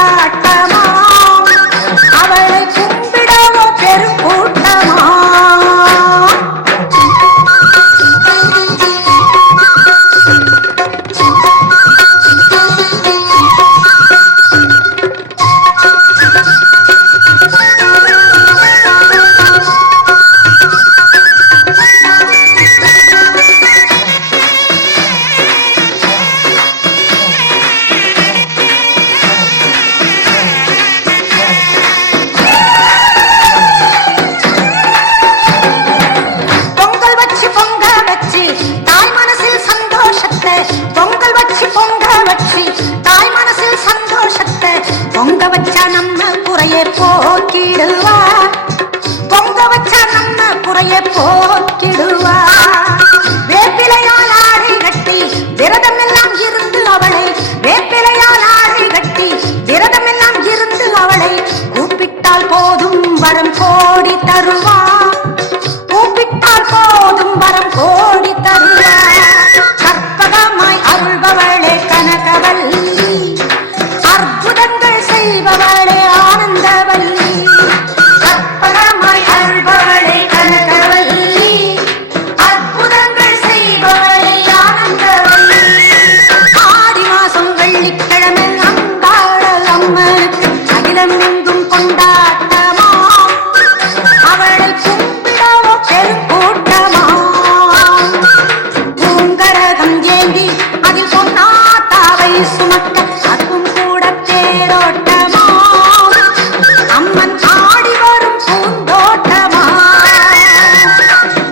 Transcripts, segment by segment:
கொண்டாட்டமா அவளை கும்பிடவோ பெருங்கூட்டமா பொங்க வச்சா நம்ம குறைய போக்கிடுவா பொங்க வச்சா நம்ம குறைய போக்கிடுவா வேப்பிலையால் ஆடை கட்டி விரதம் எல்லாம் இருந்து அவளை வேப்பிலையால் ஆடை கட்டி விரதம் எல்லாம் இருந்து அவளை கூப்பிட்டால் போதும் வரம் கோடி தருவா கூப்பிட்டால் போதும் வரம் கோடி தருவா கற்பகமாய் அருள்பவளே கனகவல்லி அற்புதங்கள் செய்பவளே ஆனந்தவல்லி கற்பகமாய் அருள்பவளே கனகவல்லி அற்புதங்கள் செய்பவளே ஆனந்தவல்லி ஆடி மாசம் வெள்ளிக்கிழமை அங்காள அம்மனுக்கு அகிலம் எங்கும் கொண்டாட்டமா அவளை கும்பிடவோ பெருங்கூட்டமா பூங்கரகம் ஏந்தி அதில் பொன்னாத்தாவை சுமக்க அதுவும் கூட தேரோட்டமா அம்மன் ஆடி வரும் பூந்தோட்டமா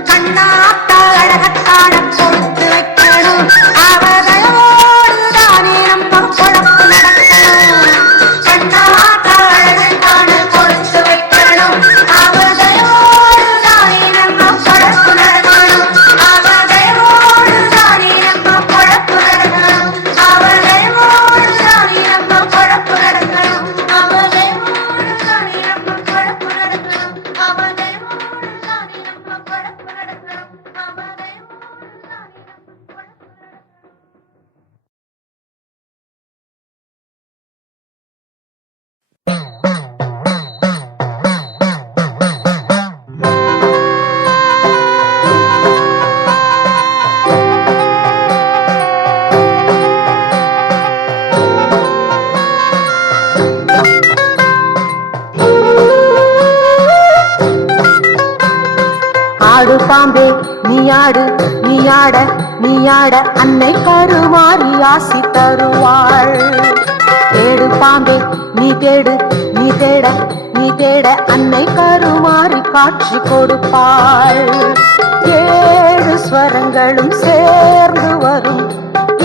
கண்ணாத்தா அழகத்தாழ கொடுத்து வைக்கணும் அவர்களோடுதானே நம்ம குழப்பு நடக்கணும் கண்ணாத்தா அழகத்தாழ கொடுத்து வைக்கணும் அவர்களோடுதானே நம்ம குழப்பு நடக்கணும் அவர்களோடுதானே நம்ம குழப்பு நடக்கணும் அவர்களோடுதானே நம்ம குழப்பு நடக்கணும் அவர்களோடுதானே நம்ம குழப்பு நடக்கணும் அவர்களோடுதானே நம்ம குழப்பு நடக்கணும் அவர்களோடுதானே நம்ம குழப்பு நடக்கணும். ஆடு பாம்பே நீயாடு நீயாட நீயாட அன்னை கருமாறி ஆசி தருவாள் தேடு பாம்பே நீ தேடு நீ தேட நீ தேட அன்னை கருமாறி காட்சி கொடுப்பாள் ஏழு ஸ்வரங்களும் சேர்ந்து வரும்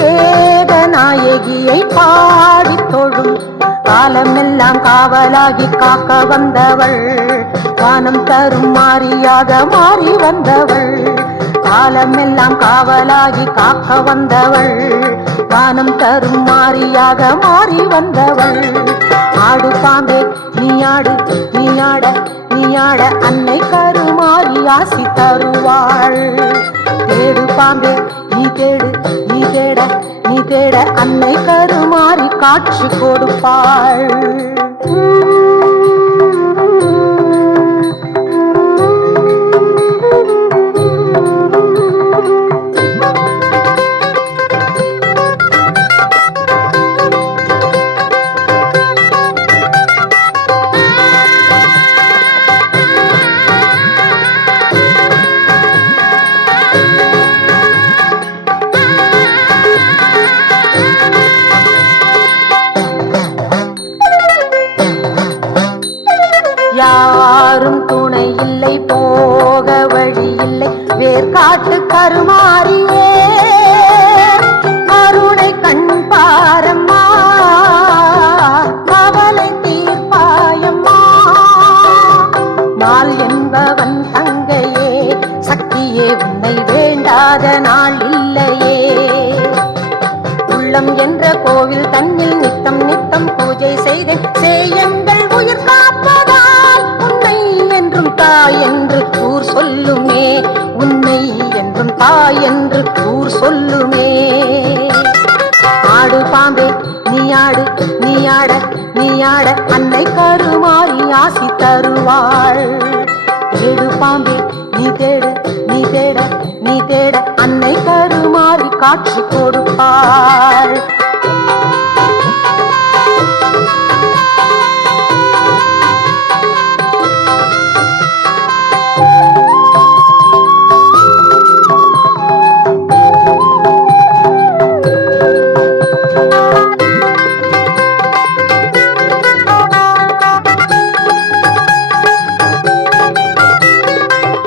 ஏகநாயகியை பாடி தொழும் காலமெல்லாம் காவலாகி காக்க வந்தவள் வானம் தரும் மாறியாக மாறி வந்தவள் காலமெல்லாம் காவலாகி காக்க வந்தவள் வானம் தரும் மாறியாக மாறி வந்தவள் ஆடு பாம்பே நீயாடு நீயாட நீயாட அன்னை கருமாறி ஆசி தருவாள் தேடு பாம்பே நீ தேடு நீ தேட நீ தேட அன்னை கருமாறி காட்சி கொடுப்பாள் யாரும் துணை இல்லை போக வழி இல்லை வேர்காட்டு கருமாறியே கருணை கண் பாரம்மா கவலை தீர்ப்பாயம்மா நாள் என்பவன் தங்கையே சக்தியே உன்னை வேண்டாத நாள் இல்லையே உள்ளம் என்ற கோவில் தன்னில் நித்தம் நித்தம் பூஜை செய்தேன் சேயங்கள் உயிர் காப்பதால் உன்னை என்றும் தாய் என்று ஊர் சொல்லுமே உன்னை என்றும் தாய் என்று ஊர் சொல்லுமே ஆடு பாம்பே நீயாடு நீயாட நீ நீயாட அன்னை கருமாறி ஆசி தருவாள். தேடு பாம்பே நீ தேடு நீ தேட நீ தேட அன்னை கருமாறி காட்சி கொடுப்பாள்.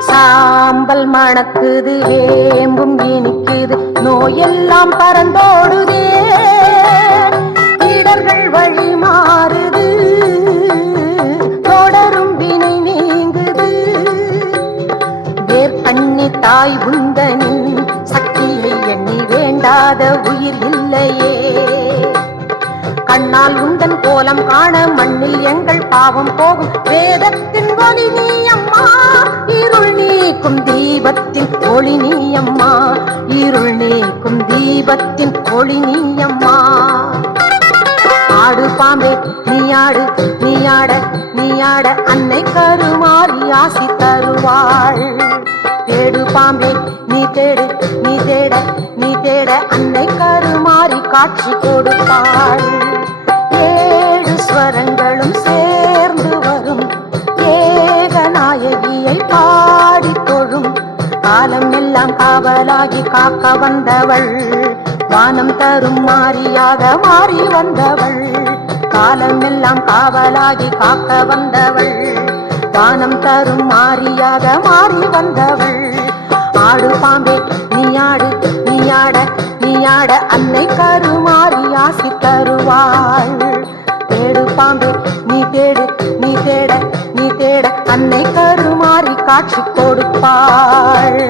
சாம்பல் மணக்குது வேம்பும் இனிக்குது நோயெல்லாம் பறந்தோடுதே. இடர்கள் வழி மாறுது தொடரும் வினை நீங்குது. வேர்கண்ணி தாய் உந்தனின் சக்தியை எண்ணி வேண்டாத உயிர் இல்லையே. கண்ணால் உந்தன் கோலம் காண மண்ணில் எங்கள் பாவம் போகும். வேதத்தின் ஒளி நீ அம்மா இருள் நீக்கும் தீபத்தின் ஒளி நீ அம்மா இருள் நீக்கும் தீபத்தின் ஒளி நீ அம்மா. ஆடு பாம்பே நீயாடு நீயாட நீயாட அன்னை கருமாறி ஆசி தருவாள். தேடு பாம்பே நீ தேடு நீ தேட நீ தேட அன்னை கருமாறி காட்சி கொடுப்பாள். ஏழு ஸ்வரங்களும் சேர்ந்து வரும் ஏகநாயகியை பாடி தொழும். காலம் எல்லாம் காவலாகி காக்க வந்தவள் வானம் தரும் மாறியாக மாறி வந்தவள். காலம் எல்லாம் காவலாகி காக்க வந்தவள் வானம் தரும் மாறியாக மாறி வந்தவள். ஆடு பாம்பே நீயாடு நீயாட நீயாட அன்னை கருமாறி ஆசி தருவாள். தேடு பாம்பே நீ தேடு நீ தேட நீ தேட அன்னை கருமாறி காட்சி கொடுப்பாள்.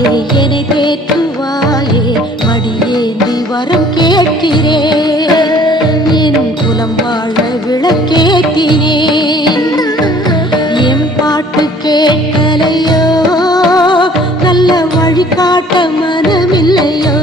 என்னை தேற்றுவாயே மடியேந்தி வரம் கேட்கிறேன் என் குலம் வாழ விளக்கேற்றினேன் என் பாட்டு கேட்கலையோ நல்ல வழிகாட்ட மனமில்லையோ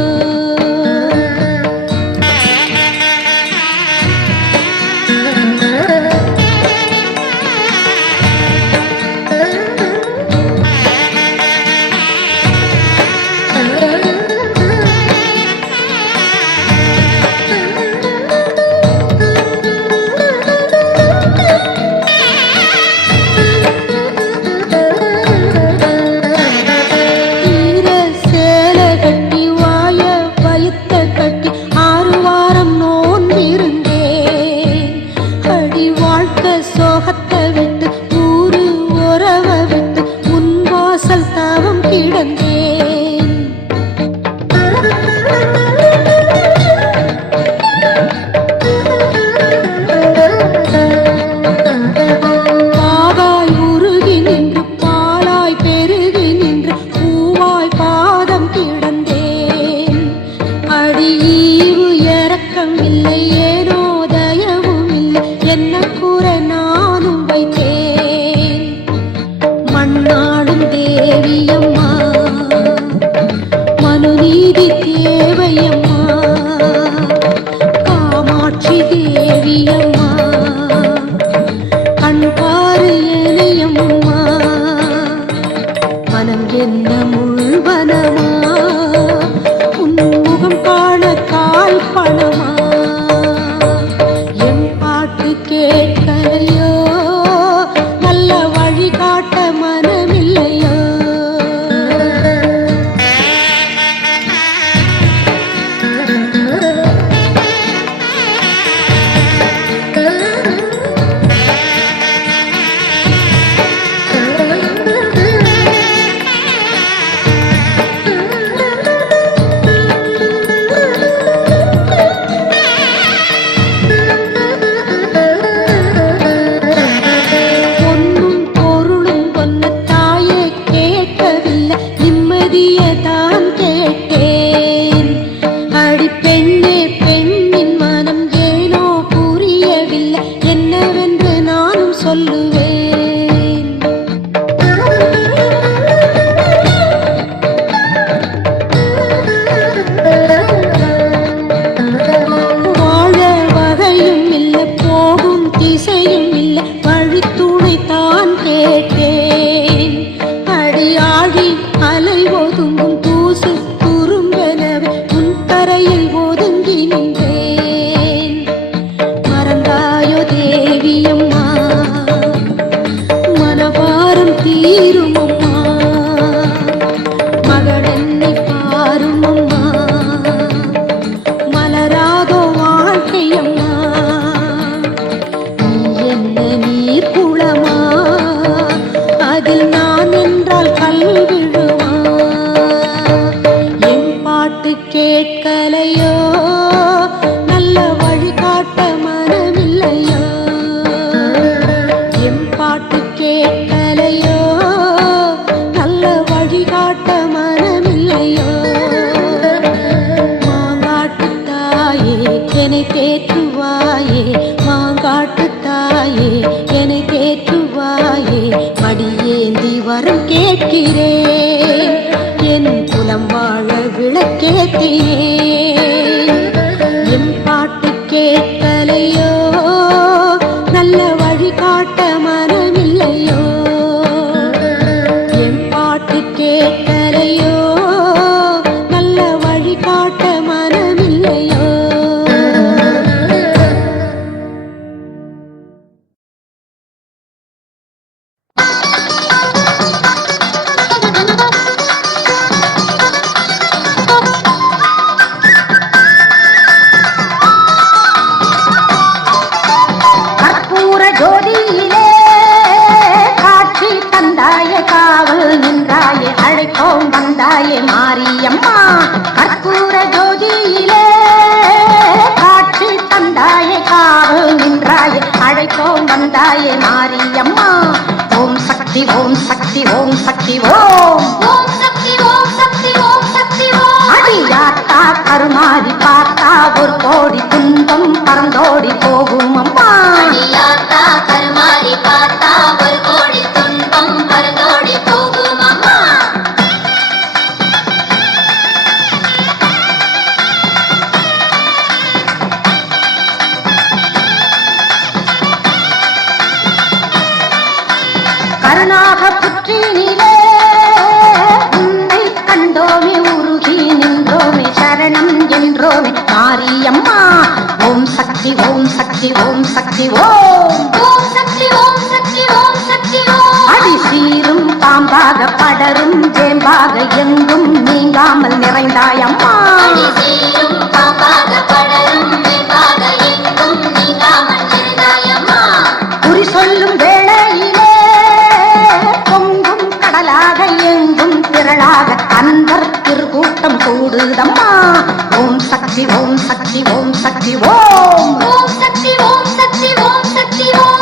வந்தாயே மாரியம்மா. ஓம் சக்தி ஓம் சக்தி ஓம் சக்தி ஓம். ஓம் சக்தி ஓம் சக்தி கருமாறி பார்த்தா ஒரு கோடி துன்பம் பறந்தோடி போகும் அம்மா. கருமாறி பார்த்தா ஒரு கோடி துன்பம் பறந்தோடி போகும் அம்மா. கருணாக புற்றினிலே உன்னை கண்டோமே உருகி நின்றோமே சரணம் என்றோமே மாரியம்மா. ஓம் சக்தி ஓம் சக்தி ஓம் சக்தி ஓம். ஓம் சக்தி ஓம் சக்தி ஓம் சக்தி ஓம். அடி சீரும் பாம்பாக படரும் ஜேம்பாக எங்கும் நீங்காமல் நிறைந்தாயம்மா. சீரும் பாம்பாக படரும் வேம்பாக எங்கும் நீங்காமல் நிறைந்தாயம்மா. குறி சொல்லும் வேளையிலே பொங்கும் கடலாக எங்கும் திரளாக அன்பர் திருக்கூட்டம் கூடுதம்மா. ஓம் சக்தி ஓம் சக்தி ஓம் சக்தி ஓம். ஓம் சக்தி ஓம் சக்தி ஓம் சக்தி ஓம்.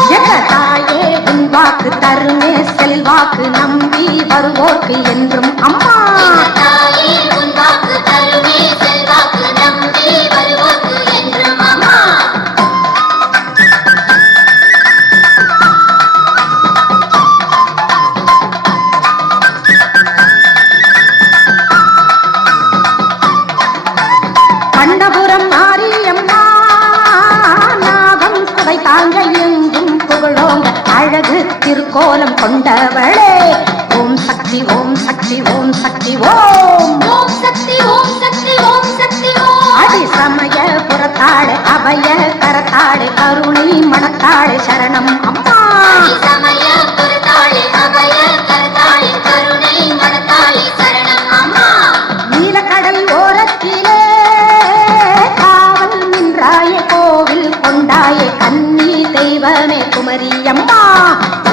தாயே உன் வாக்கு தருமே செல்வாக்கு நம்பி வருவோர்க்கு என்றும் அம்மா. தாயே உன் வாக்கு தருமே செல்வாக்கு நம்பி வருவோர்க்கு என்றும் அம்மா. கண்ணபுரம் மாரியம்மா நாகம் குடை தாங்க எங்கும் புகழோங்க அழகு திருக்கோலம் கொண்டவளே. ஓம் சக்தி ஓம் சக்தி ஓம் சக்தி ஓம். ஓம் சக்தி ஓம் சக்தி ஓம் சக்தி ஓம். அடி சமய புறத்தாடு அபய கரத்தாடு கருணை மனத்தாடு சரணம் அம்மா. சமய புறத்தாளே அபய கரத்தாளே கருணை மனத்தாளே சரணம் அம்மா. நீலக்கடல் ஓரத்திலே காவல் நின்றாய கோவில் கொண்டாய கன்னி தெய்வமே குமரியம்மா.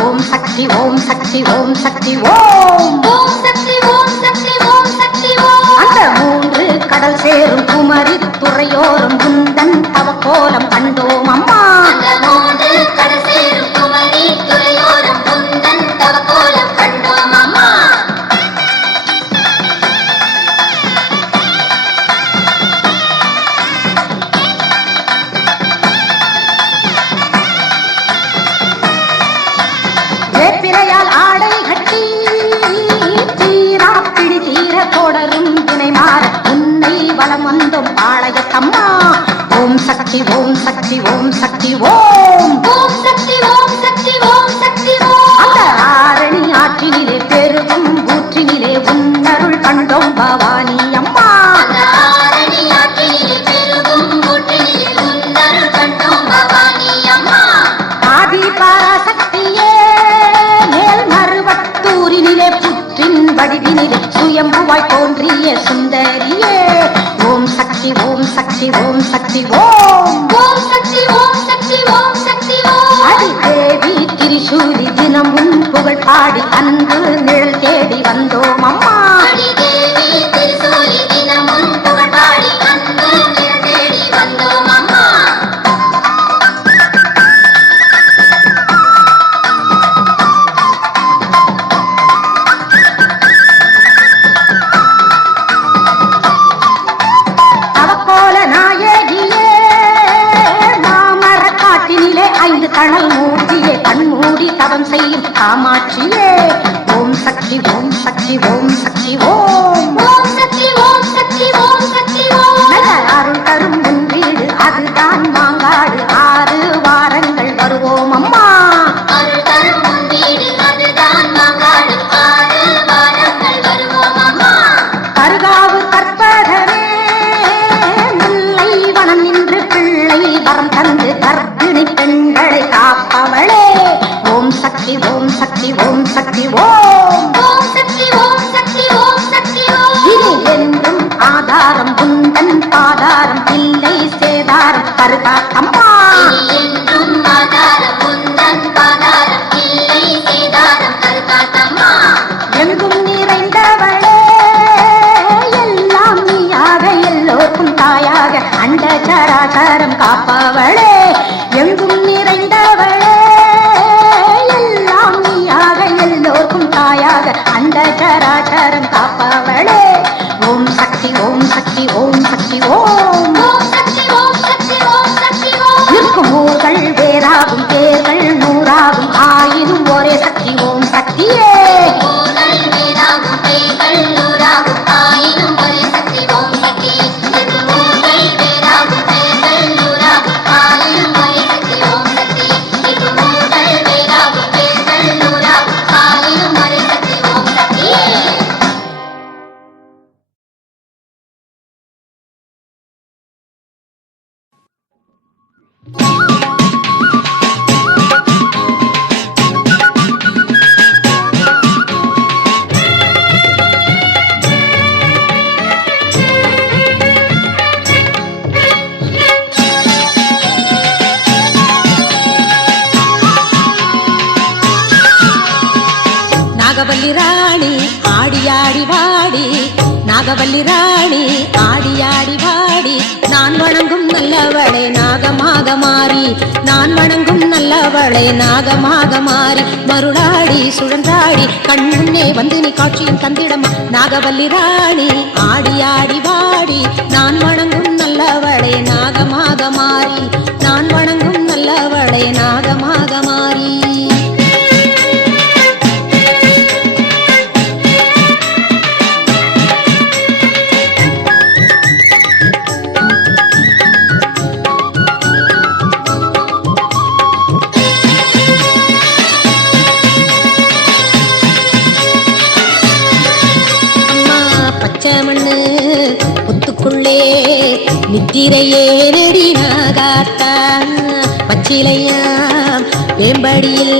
ஓம் சக்தி ஓம் சக்தி ஓம் சக்தி ஓம். ஓம் சக்தி ஓம் சக்தி ஓம் சக்தி ஓம். அந்த மூன்று கடல் சேரும் குமரி துறையோரும் குந்தன் தவக்கோலம் கண்டோம் அம்மா. அந்த மூன்று கடசேரும் குமரி துறையோரம் குந்தன் தவக்கோலம் கண்டோம் அம்மா. வேப்பிலையால் ஆடை கட்டி தீரா பிடி தீர தொடரும் வினை மாற உன்னை வலம் வந்தோம் பாளையத்தம்மா. ஓம் சக்தி ஓம் சக்தி ஓம் சக்தி ஓம். ஓம் சக்தி ஓம் சக்தி ஓம் சக்தி ஓம். அந்த ஆரணி ஆற்றினிலே பெருகும் ஊற்றினிலே உன்னருள் கண்டோம் பவானி அம்மா. அந்த ஆரணி ஆற்றினிலே பெருகும் ஊற்றினிலே உன்னருள் கண்டோம் பவானி அம்மா. ஆதி பராசக்தியே மேல் மறுவட்டூரினிலே புற்றின் வடிவினிலே சுயம்புவாய் தோன்றிய சுந்தரியே. ஓம் சக்தி ஓம் சக்தி ஓம் சக்தி ஓம். ஓம் சக்தி ஓம் சக்தி ஓம் சக்தி ஓம். அடி தேவி திரிசூலி தினமும் புகழ் பாடி அன்பு நிழல் தேடி வந்தோம் அம்மா. அடிதேவி திருசூலி தினமும் புகழ் பாடி அன்பு நிழல் தேடி வந்தோம் அம்மா. அவக்கோல நாயகியே மாமர காட்டினிலே 5 கணல் மூடியே கண்மூடி தவம் செய்யும் காமாட்சியே. ஓம் சக்தி ஓம் சக்தி ஓம் சக்தி ஓம். ஓம் சக்தி ஓம் சக்தி ஓம் சக்தி ஓம். நல்ல அருள் தரும் உன் வீடு அதுதான் மாங்காடு 6 வாரங்கள் வருவோம் அம்மா. அருள் தரும் உன் வீடு அதுதான் மாங்காடு 6 வாரங்கள் வருவோம் அம்மா. கருகாவு கற்பகமே முல்லை வனம் நின்று பிள்ளை வரம் தந்து கர்ப்பிணி பெண்களை காப்பவளே. ஓம் சக்தி ஓம் சக்தி ஓம் சக்தி ஓம். ஓம் சக்தி ஓம் சக்தி ஓம் சக்தி ஓம். இனி என்றும் ஆதாரம் உந்தன் பாதாரம் இல்லை சேதாரம் கருகாத்தம்மா. என்றும் ஆதாரம் உந்தன் பாதாரம் இல்லை சேதாரம் கருகாத்தம்மா. எங்கும் நிறைந்தவளே எல்லாம் நீயாக எல்லோருக்கும் தாயாக அண்ட சராசரம் காப்பவளே. எங்கும் நிறைந்தவளே எல்லாம் நீயாக எல்லோருக்கும் தாயாக அண்ட சராசரம் காப்பவளே. ஓம் சக்தி ஓம் சக்தி ஓம் சக்தி நாகவல்லி ராணி ஆடி ஆடி வாடி, நாகவல்லி ராணி ஆடி ஆடி வாடி, நான் வணங்கும் நல்லவளே நாகமாக மாறி, நான் வணங்கும் நல்லவளே நாகமாக மாறி, மருளாடி சுழன்றாடி கண் முன்னே வந்து நீ காட்சியும் தந்திடமா, நாகவல்லி ராணி ஆடி ஆடி வாடி, நான் வணங்கும் நல்லவளே நாகமாக மாறி, நான் வணங்கும் நல்லவளே நாகமாக மாறி. மண்ணு புத்துக்குள்ளே நித்திரையே நெடி நாகாத்தா, பச்சிலையாம் வேம்படியில்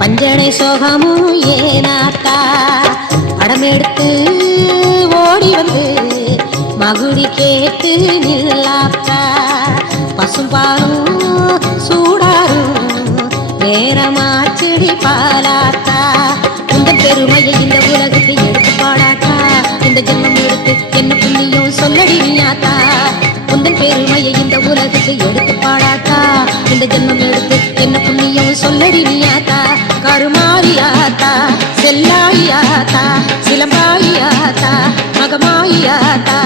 பஞ்சனை சோகமும் ஏனாத்தா, படமெடுத்து ஓடி வந்து மகுடி கேட்டு நில்லாத்தா, பசும்பாலும் சூடாரும் நேரமாச்செடி பாலாத்தா, இந்த பெருமையை இந்த உலகத்தை எடுத்து பாடாத்தா, இந்த ஜென்மம் எடுத்து என்ன புண்ணியம் சொல்லடி நீயாத்தா, உந்தன் பெருமையை இந்த உலகத்தை எடுத்து பாடாத்தா, இந்த ஜென்மம் எடுத்து என்ன புண்ணியம் சொல்லடி நீயாத்தா, கருமாரியாத்தா செல்லாயியாத்தா சிலம்பாயியாத்தா மகமாயியாத்தா,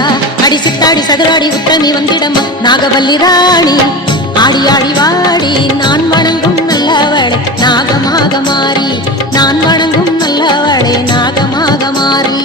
அடி சித்தாடி சதுராடி உத்தமி வந்திடமா, நாகவல்லி ராணி ஆடி ஆடி வாடி, நான் வணங்கும் நல்லவளே நாகமாக மாறி, நான் வணங்கும் நல்லவளே நாகமாக மாறி.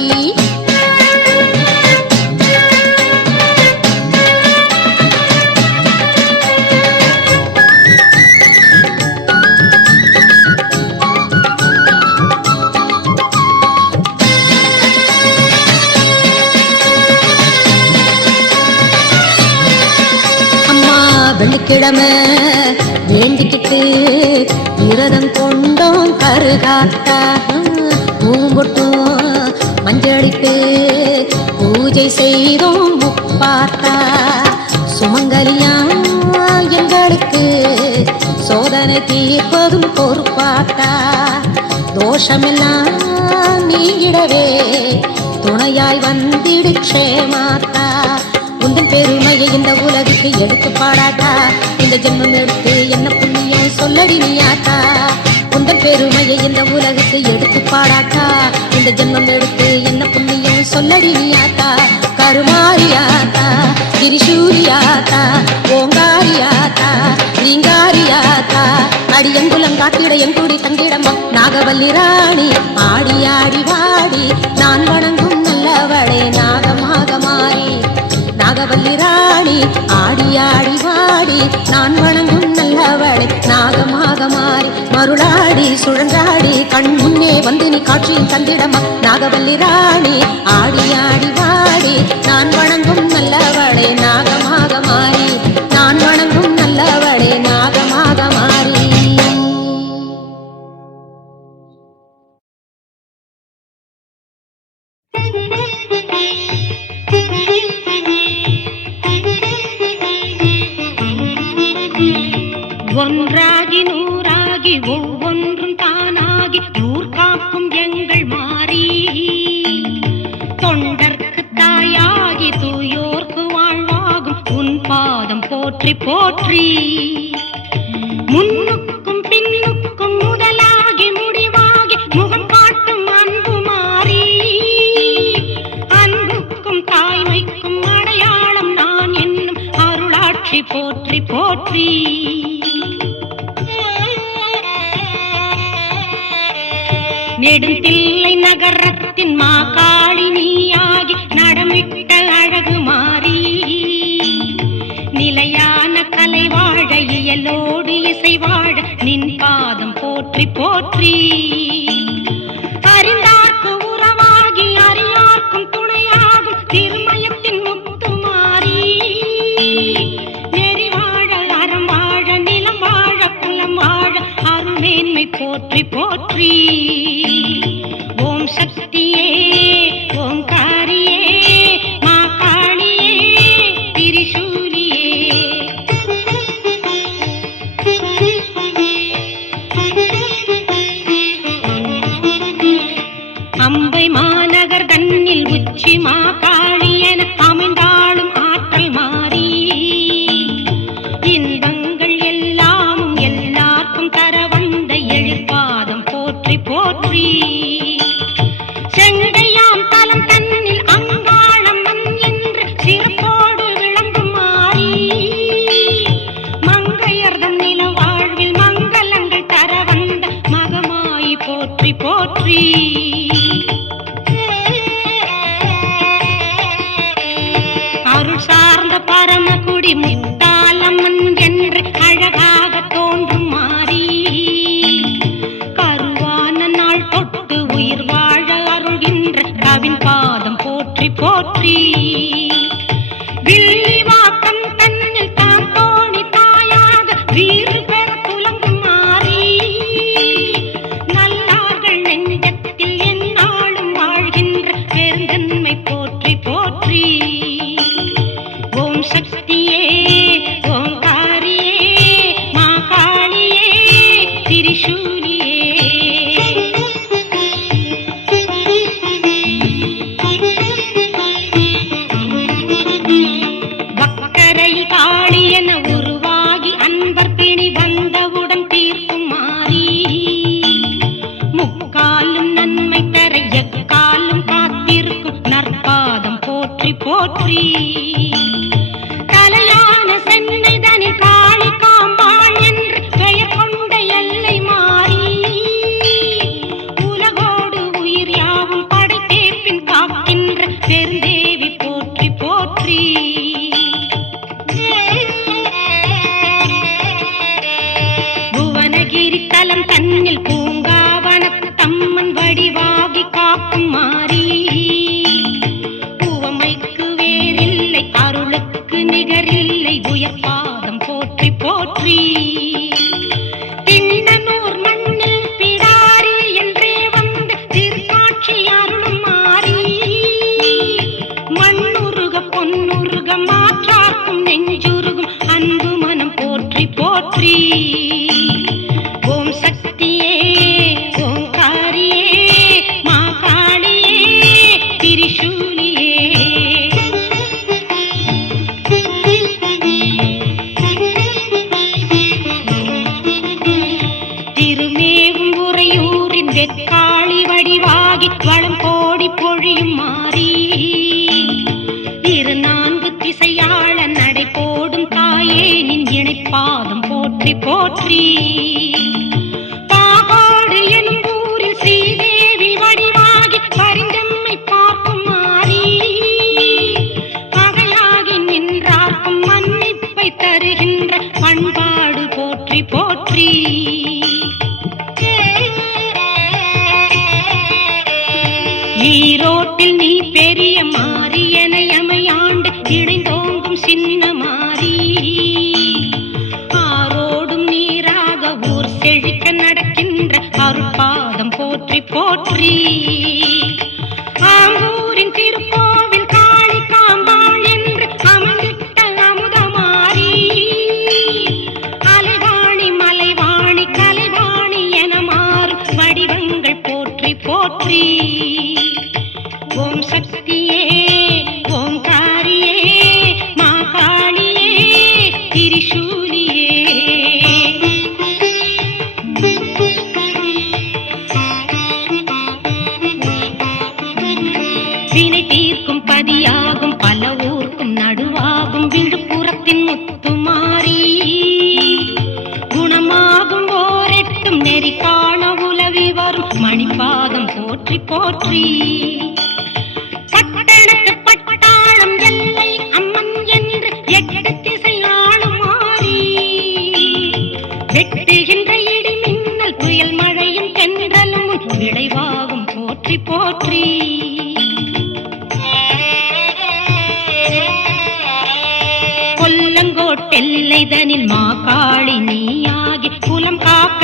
வெள்ளிக்கிழமை வேண்டிக்கிட்டு விரதம் கொண்டோம் கருகாத்தா, பூம்பொட்டும் மஞ்சளிட்டு பூஜை செய்தோம் முப்பாத்தா, சுமங்கலியா எங்களுக்கு சோதனை தீர்ப்பதும் பொறுப்பாத்தா, தோஷமெல்லாம் நீங்கிடவே துணையாய் வந்திடு க்ஷேமாத்தா, உந்தன் பெருமையை இந்த உலகுக்கு எடுத்து பாடாத்தா, இந்த ஜென்மம் எடுத்து என்ன புண்ணியம் சொல்லடி நீயாத்தா, உந்தன் பெருமையை இந்த உலகுக்கு எடுத்து பாடாத்தா, இந்த ஜென்மம் எடுத்து என்ன புண்ணியம் சொல்லடி நீயாத்தா, கருமாரியாத்தா திரிசூரியாத்தா ஓங்காரியாத்தா ரீங்காரியாத்தா, அடியங்குலம் காட்டிட எங்குடி தங்கிடமா, நாகவல்லி ராணி ஆடி ஆடி வாடி, நான் வணங்கும் நல்லவளே நாகமாக மாறி, நாகவல்லி ராணி ஆடி ஆடி வாடி, நான் வணங்கும் நல்லவளே நாகமாக மாறி, மருளாடி சுழன்றாடி கண் முன்னே வந்து நீ காட்சியும் தந்திடமா, நாகவல்லி ராணி ஆடி ஆடி வாடி, நான் வணங்கும் நல்லவளே நாகமாக மாறி, நான் வணங்கும் நல்லவளே நாகமாக மாறி. ஒன்றாகி நூறாகி ஒவ்வொன்றும் தானாகி ஊர் காக்கும் எங்கள் மாறி, தொண்டர்க்கு தாயாகி தூயோர்க்கு வாழ்வாகும் உன் பாதம் போற்றி போற்றி, முன்னுக்கும் பின்னுக்கும் முதலாகி முடிவாகி முகம் காட்டும் அன்பு மாறி, அன்புக்கும் தாய்மைக்கும் அடையாளம் நான் என்னும் அருளாட்சி போற்றி போற்றி. நெடுந்தில்லை நகரத்தின் மாகாளி நீயாகி நடமிட்ட அழகு மாறி, நிலையான கலை வாழ இயலோடு இசை வாழ நின் பாதம் போற்றி போற்றி, அறிந்தார்க்கு உறவாகி அறியார்க்கும் துணையாகும் திருமயத்தின் முத்து மாறி, நெறி வாழ அறம் வாழ மாகாளி என அமைந்தாளும் ஆற்றல் மாறி இன்பங்கள் எல்லாமும் எல்லாருக்கும் தர வந்த எழிற்பாதம் போற்றி போற்றி செங்கையாம் தலம் தன்னில் அங்காளம்மன் என்று சிறப்போடு விளங்கும் மாறி மங்கையர்தம் நில வாழ்வில் மங்களங்கள் தர வந்த மகமாயி போற்றி போற்றி அருள் சார்ந்த பரமக்குடி முத்தாலம்மன் என்று அழகாக தோன்றும் மாறி கருவான நாள் தொட்டு உயிர் வாழ அருள்கின்ற கவின் பாதம் போற்றி போற்றி வில்லிவாக்கம் தன்னில் தான் தோணி தாயாக வீறு பெற துலங்கும் மாறி நல்லார்கள் நெஞ்சத்தில் எந்நாளும் வாழ்கின்ற பெருந்தன்மை போற்றி போற்றி ஓம் சக்தியே ஓங்காரியே மாகாளியே திரிசூலியே வக்கரையில் காளி என உருவாகி அன்பர் பிணி வந்தவுடன் தீர்க்கும் மாறி முக்காலும் நன்மை தர எக்காலும் காத்திருக்கும் நற்பாதம் போற்றி போற்றி கலையான சென்னைதனில் காளி காம்பாள் என்று பெயர் கொண்ட எல்லை மாறி உலகோடு உயிர் யாவும் படைத்தேப்பின் காக்கின்ற பெருந்தேவி போற்றி போற்றி புவனகிரி தலம் தன்னில் பூங்காவனத்து தம்மன் வடிவாகி காக்கும் மாறி உவமைக்கு வேறில்லை அருளுக்கு நிகரில்லை உயர் பாதம் போற்றி போற்றி திண்ணனூர் மண்ணில் பிடாரி என்றே வந்து திருக்காட்சி அருளும் மாறி மண்ணுருக பொன்னுருக மாற்றாக்கும் நெஞ்சுருகும் அன்பு மனம் போற்றி போற்றி ஓம் சக்தியே ஓங்காரியே மாகாளியே திரிசூலியே திருமேவும் உறையூரின் வெக்காளி வடிவாகி வளம் கோடி பொழியும் மாறி இரு நான்கு திசையாள நடை போடும் தாயே நின் இணைப்பாதம் போற்றி போற்றி பாகாடு எனும் ஊரில் ஸ்ரீதேவி வடிவாகி பரிந்தம்மை பார்க்கும் மாறி பகையாகி நின்றார்க்கும் மன்னிப்பை தருகின்ற பண்பாடு போற்றி போற்றி ஈரோட்டில் நீ பெரிய மாறி என எமையாண்டு இணைந்தோங்கும் சின்ன மாறி ஆரோடும் நீராக ஊர் செழிக்க நடக்கின்ற அருட்பாதம் போற்றி போற்றி ஆம்பூரின் திருக்கோவில் காளி காம்பாள் என்று அமர்ந்திட்ட அமுதமாரி அலைவாணி மலைவாணி கலைவாணி என மாறும் வடிவங்கள் போற்றி போற்றி ஓம் சக்தியே ஓங்காரியே மாகாளியே திரிசூலியே வினை தீர்க்கும் பதியாகும் பல ஊர்க்கும் நடுவாகும் விழுப்புரத்தின் முத்துமாரி குணமாகும் ஓரெட்டும் நெறி காண உலவி வரும் மணிப்பாதம் போற்றி போற்றி பட்டணத்து பட்டாளம் எல்லை அம்மன் என்று எட்டு திசை ஆளும் மாறி வெட்டுகின்ற இடி மின்னல் புயல் மழையும் தென்றலும் விளைவாகும் போற்றி போற்றி கொல்லங்கோட்டெல்லைதனில் மாகாளி நீயாகி குலம் காக்க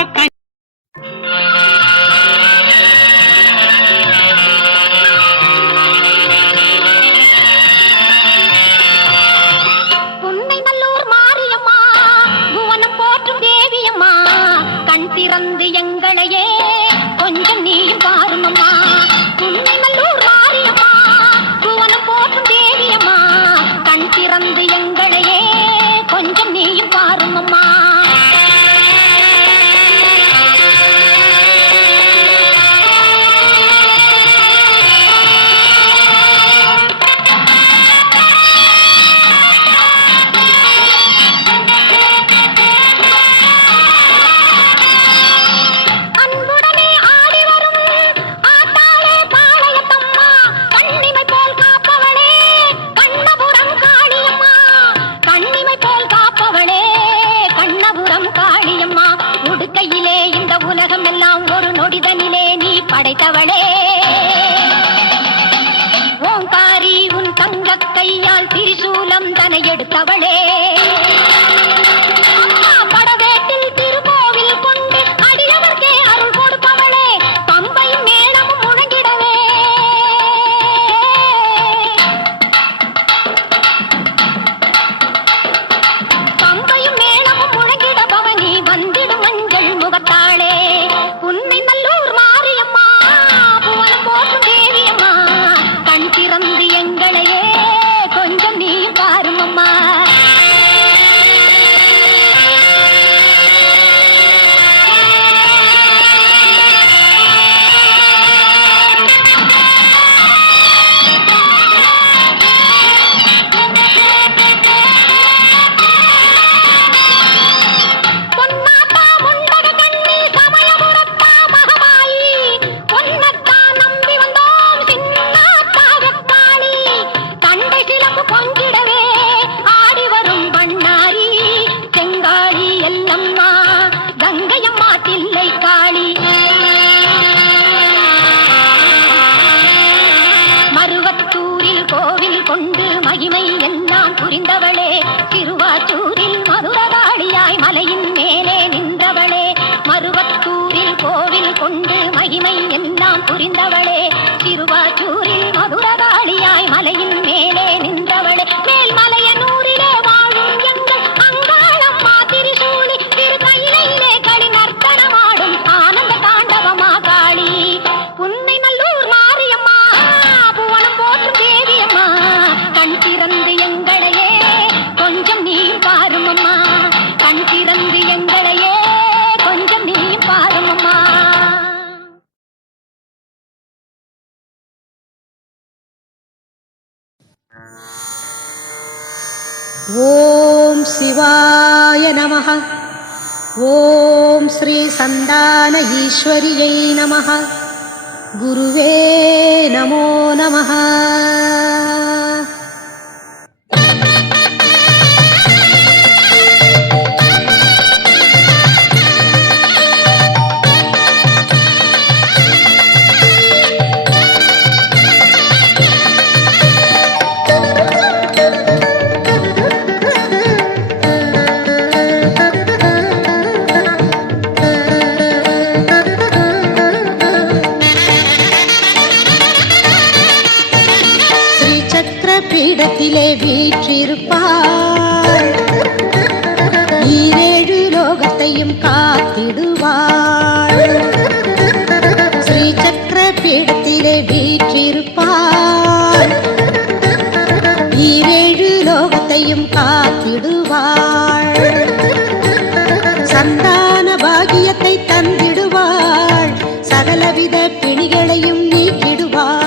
திறந்து எங்களையே கொஞ்சம் நீயும் பாருமம்மா. உன்னை நல்லூர் மாரியம்மா புவனம் போற்ற திறந்து எங்களையே கொஞ்சம் நீயும் பாருங்கம்மா. படைத்தவளே ஓங்காரி உன் தங்க கையால் திரிசூலம் தனை எடுத்தவளே படவேட்டில் திருக்கோவில் கொண்டு அடியவர்க்கே அருள் கொடுப்பவளே பம்பையும் மேளமும் முழங்கிடவே பம்பையும் மேளமும் முழங்கிட பவனி வந்திடும் மஞ்சள் முகத்தாளே உன்னை நல்லூர் மாரியம்மா புவனம் போற்றும் தேவியம்மா கண் திறந்து எங்களையே கொஞ்சம் நீ பாருமம்மா. மகிமை எல்லாம் புரிந்தவளே திருவாச்சூரில் மதுரகாளியாய் மலையின் மேலே நின்றவளே மருவத்தூரில் கோவில் கொண்டு மகிமை எல்லாம் புரிந்தவளே திருவாச்சூரில் மதுரகாளியாய் மலையின் மேலே நின்றவளே மேல்மலையனூரிலே வாழும் எங்கள் அங்காளம்மா திரிசூலி திருக்கையிலே களி நர்த்தனமாடும் ஆனந்த தாண்டவமா காளி உன்னை நல்லூர் மாரியம்மா புவனம் போற்றும் தேவியம்மா கண் திறந்து எங்களையே கொஞ்சம் நீ பாருமம்மா கண் திறந்து எங்களையே கொஞ்சம் நீ பாருமம்மா. ஓம் சிவாய நமः. ஓம் ஸ்ரீ சந்தான ஈஸ்வரியை நமः. குருவே நமோ நமः. பீடத்திலே வீற்றிருப்பாள் ஈரேழு லோகத்தையும் காத்திடுவாள். ஸ்ரீ சக்கர பீடத்திலே வீற்றிருப்பாள் ஈரேழு லோகத்தையும் காத்திடுவாள். சந்தான பாகியத்தை தந்திடுவாள் சகலவித பிணிகளையும் நீக்கிடுவாள்.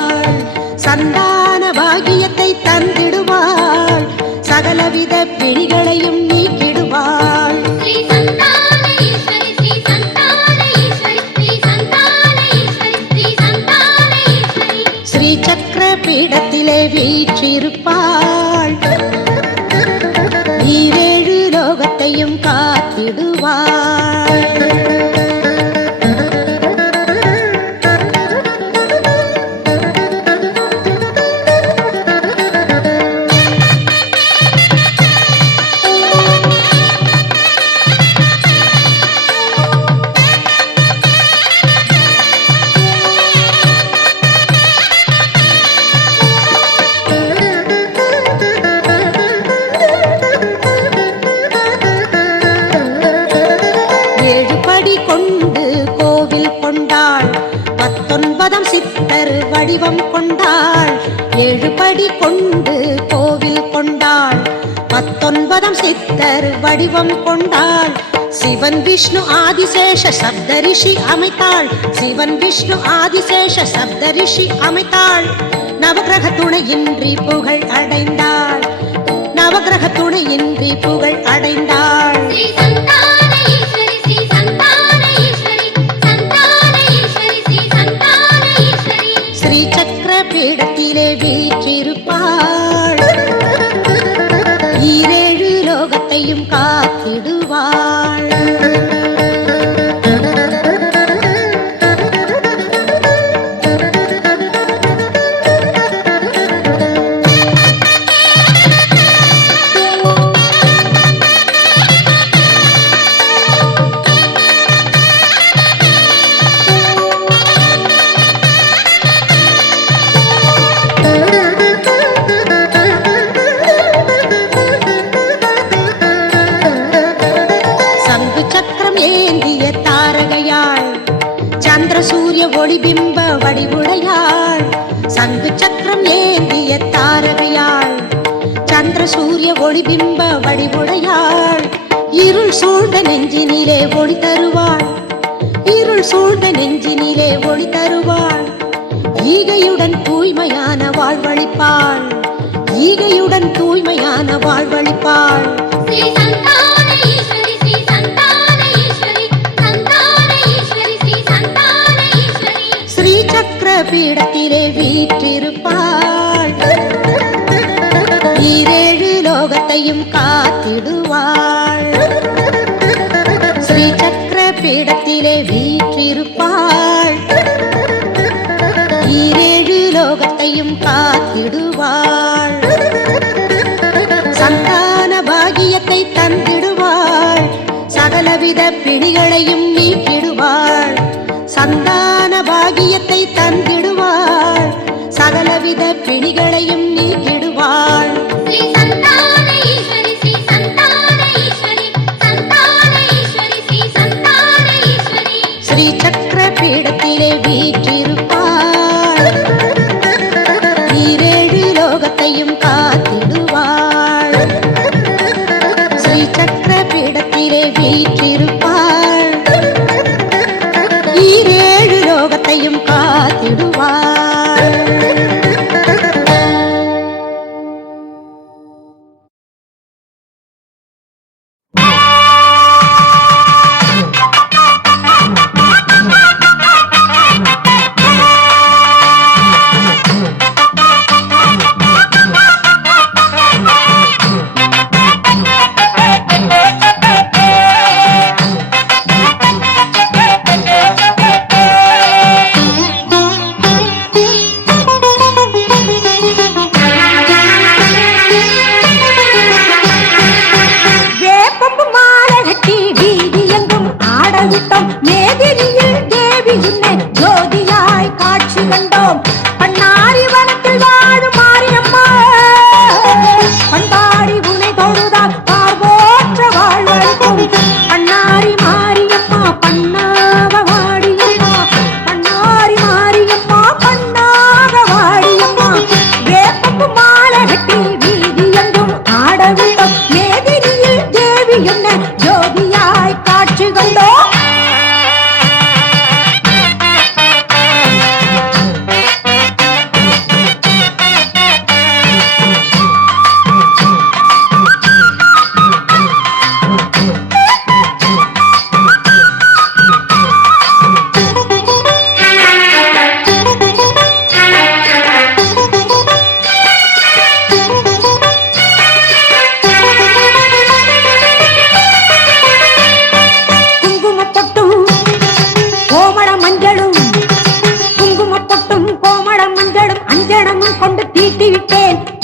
சந்தான பாகியத்தை தந்திடுவாள் சகலவித பிணிகளையும் நீக்கிடுவாள். ஸ்ரீ சந்தான ஈஸ்வரி ஸ்ரீ சந்தான ஈஸ்வரி ஸ்ரீ சந்தான ஈஸ்வரி ஸ்ரீ சந்தான ஈஸ்வரி ஸ்ரீ சக்கர பீடத்திலே வீற்றிருப்பாள் ஈரேழு லோகத்தையும் காத்திடுவாள். கொண்டு கோவில் கொண்டாள் 19 சித்தர் வடிவம் கொண்டாள். 7 படி கொண்டு கோவில் கொண்டாள் பத்தொன்பதாம் சித்தர் வடிவம் கொண்டாள். சிவன் விஷ்ணு ஆதிசேஷ சப்தரிஷி அமைத்தாள். சிவன் விஷ்ணு ஆதிசேஷ சப்தரிஷி அமைத்தாள். நவகிரக துணையின்றி புகழ் அடைந்தாள். நவகிரக துணையின்றி புகழ் அடைந்தாள். ஸ்ரீ சந்தான ஈஸ்வரி ஸ்ரீ சந்தான ஈஸ்வரி சந்தான ஈஸ்வரி ஸ்ரீ சந்தான ஈஸ்வரி ஸ்ரீ சக்கர பீடத்திலே வீற்றிருப்பாள். ஈரேழு லோகத்தையும் காத்திடுவாள். ஏந்திய தாரகையாள். சந்திர சூரிய ஒளிபிம்ப வடிவுடையாள். சங்கு சக்கரம் ஏந்திய தாரகையாள். சந்திர சூரிய ஒளிபிம்ப வடிவுடையாள். இருள் சூழ்ந்த நெஞ்சினிலே ஒளி தருவாள். இருள் சூழ்ந்த நெஞ்சினிலே ஒளி தருவாள். ஈகையுடன் தூய்மையான வாழ்வழிப்பாள். ஈகையுடன் தூய்மையான வாழ்வழிப்பாள். ஸ்ரீ சந்தான ஈஸ்வரி ஸ்ரீ சந்தான ஈஸ்வரி சந்தான ஈஸ்வரி ஸ்ரீ சந்தான ஈஸ்வரி ஸ்ரீ சக்கர பீடத்திலே வீற்றிருப்பாள். ஈரேழு லோகத்தையும் காத்திடுவாள். ஸ்ரீ சக்கர பீடத்திலே வீற்றிருப்பாள். ஈரேழு லோகத்தையும் காத்திடுவாள். சந்தான பாகியத்தை தந்திடுவாள். சகலவித பிணிகளையும் நீக்கிடுவாள். சந்தான பாகியத்தை தந்திடுவாள். சகலவித பிணிகளையும் நீக்கிடுவாள். ஸ்ரீ சந்தான ஈஸ்வரி ஸ்ரீ சந்தான ஈஸ்வரி சந்தான ஈஸ்வரி ஸ்ரீ சந்தான ஈஸ்வரி ஸ்ரீ சக்கர பீடத்திலே வீற்றிருப்பாள். ஈரேழு லோகத்தையும் காத்திடுவாள். ஸ்ரீ சக்கர பீடத்திலே வீற்றிருப்பாள். ஈரேழு லோகத்தையும் காத்திடுவாள்.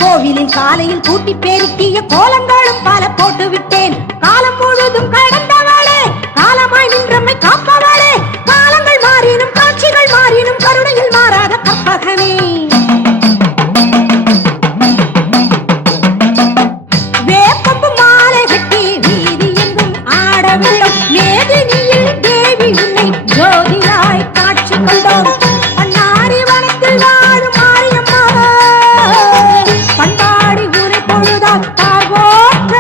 கோவிலின் காலையில் கூட்டி பெருக்கிய கோலங்களும் பல போட்டு விட்டேன். காலம் முழுதும் கடந்தவளே, காலமாய் நின்றம்மை காப்பவளே, காலங்கள் மாறினும் காட்சிகள் மாறினும் கருணையில் மாறாத கற்பகமே. வேப்பம்பு மாலை கட்டி வீதி எங்கும் ஆடவில்லை, மேதினியில் தேவி உன்னை ஜோதியாய் காட்சி கொண்டோம். பன்னாரி வனத்தில் வாழும் மாரியம்மா, பண்பாடி உரை பொழுதால் தாழ்வோற்ற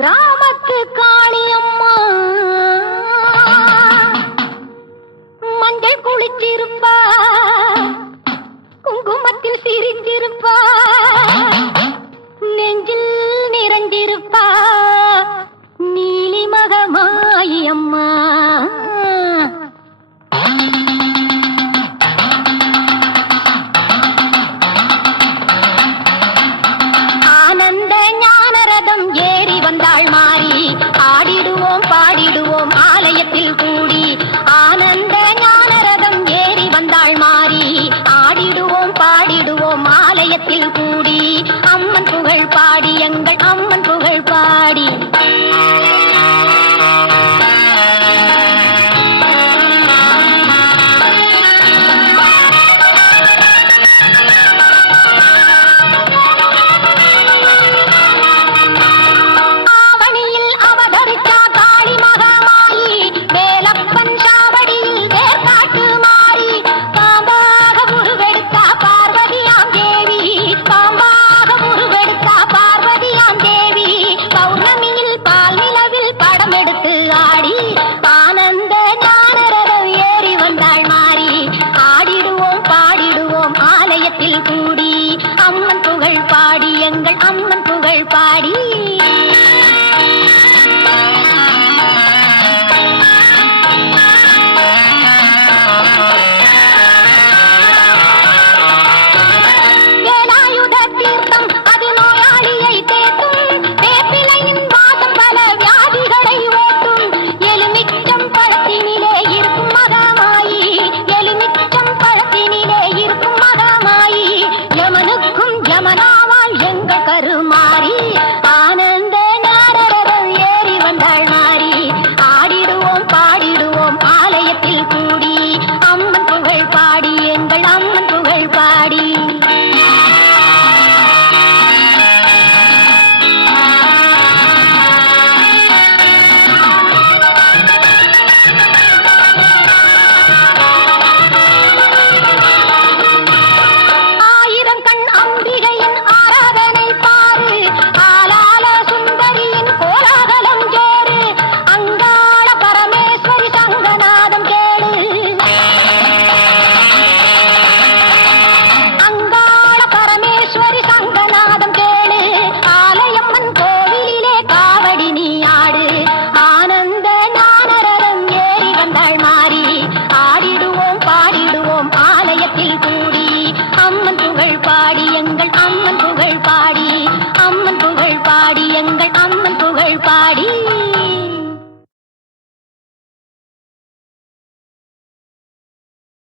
கிராமத்து காளியம்மா மஞ்சள் குளிச்சிருப்பா, குங்குமத்தில் சிரிச்சிருப்பா, நெஞ்சில் நிறைஞ்சிருப்பா நீலி மகமாயி அம்மா. ஆனந்த ஞான ரதம் ஏறி வந்தாள் மாறி, ஆடிடுவோம் பாடிடுவோம் ஆலயத்தில் கூடி. ஆனந்த ஞான ரதம் ஏறி வந்தாள் மாறி, ஆடிடுவோம் பாடிடுவோம் ஆலயத்தில் கூடி. அம்மன் புகழ் பாடி எங்கள் அம்மன் புகழ் பாடி. ஆவணியில் அவதரித்தா காளி மகமாயி, வேலப்பன் சாவடியில் வேர்காட்டு மாறி. பாம்பாக உருவெடுத்தா பார்வதியாம் தேவி, பாம்பாக உருவெடுத்தா பார்வதியாம் தேவி. பௌர்ணமியில் பால் நிலவில் படம் எடுத்து ஆடி, ஆனந்த ஞான ரதம் ஏறி வந்தாள் மாறி. ஆடிடுவோம் பாடிடுவோம் ஆலயத்தில் கூடி. அம்மன் புகழ் பாடி எங்கள் அம்மன் புகழ் பாடி. வேலாயுத தீர்த்தம் அது நோயாளியை தேற்றும், வேப்பிலையின் வாசம் பல வியாதிகளை ஓட்டும். எலுமிச்சம் பழத்தினிலே இருக்கும் மகமாயி, எலுமிச்சம் பழத்தினிலே இருக்கும் மகமாயி. யமனுக்கும் யமனாவாள் எங்கள் கருமாறி. ஆனந்த ஞான ரதம் ஏறி வந்தாள் மாறி. ஆடிடுவோம் பாடிடுவோம் ஆலயத்தில் கூடி. அம்மன் புகழ் பாடி எங்கள் அம்மன் புகழ் பாடி. ஆயிரம் கண் அம்பிகையின் ஆராதனை பாரு, ஆலால சுந்தரியின் கோலாகலம் ஜோறு. அங்காள பரமேஸ்வரி சங்கநாதம் கேளு, அங்காள பரமேஸ்வரி சங்கநாதம் கேளு. ஆலயம்மன் கோவிலிலே காவடி நீ ஆடு. ஆனந்த ஞான ரதம் ஏறி வந்தாள் மாறி. ஆடிடுவோம் பாடிடுவோம் ஆலயத்தில் கூடி. அம்மன் புகழ் பாடி எங்கள் அம்மன் புகழ் பாடி. அம்மன் புகழ் பாடி எங்கள் அம்மன் புகழ் பாடி.